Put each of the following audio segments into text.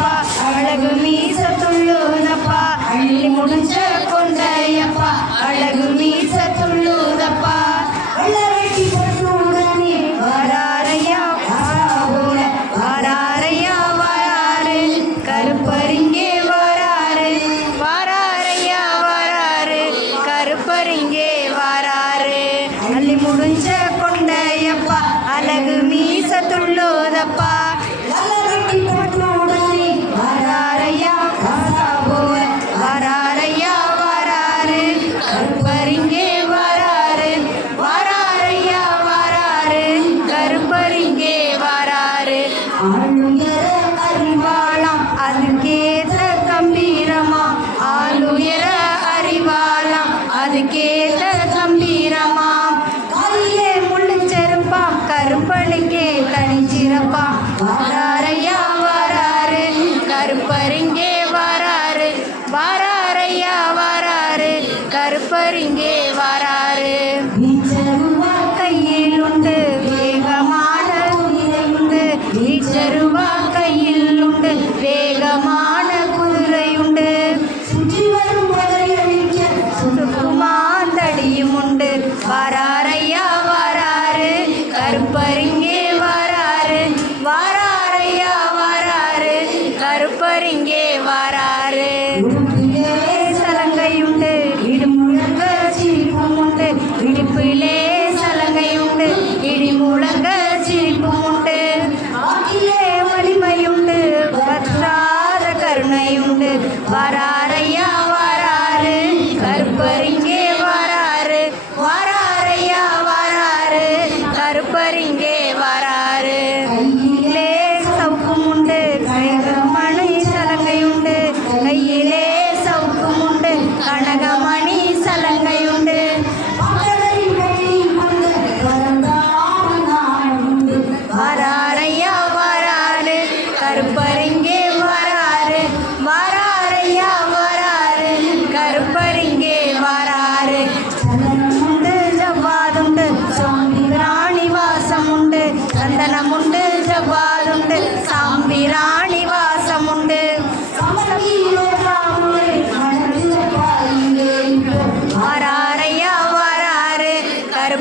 கொண்டையப்பா அழகு மீச துள்ளுதப்பா. அள்ளி முடிஞ்ச கொண்டையப்பா அழகு மீச துள்ளுதப்பா. வெள்ளவெட்டி பொட்டுடனே வராரையா வாராபோல வராரையா வராரு கருப்பரிங்கே வராரு வராரையா வராரு கருப்பரிங்கே வராரு அள்ளி முடிஞ்ச கொண்டையப்பா அழகு மீச துள்ளுதப்பா. அது கேட்ட கம்பீரமா காலிலே முள்ளு செருப்பாம் கருப்பனுக்கே தனிச்சிறப்பாம் கருப்பரிங்கே வராரு. உடுப்பிலே சலங்கையுண்டு இடுமுழங்க சிரிப்பும் உண்டு. இடுப்பிலே சலங்கையுண்டு இடிமுழங்க சிரிப்பும் உண்டு. வாக்கிலே வலிமையுண்டு வற்றாத கருணையுண்டு வராரையா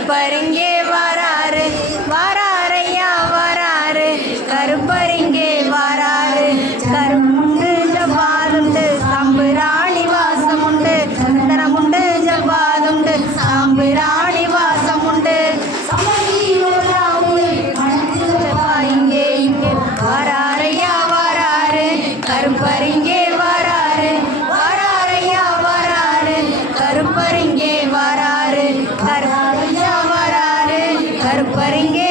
கருப்பரிங்கே கருப்பரிங்கே.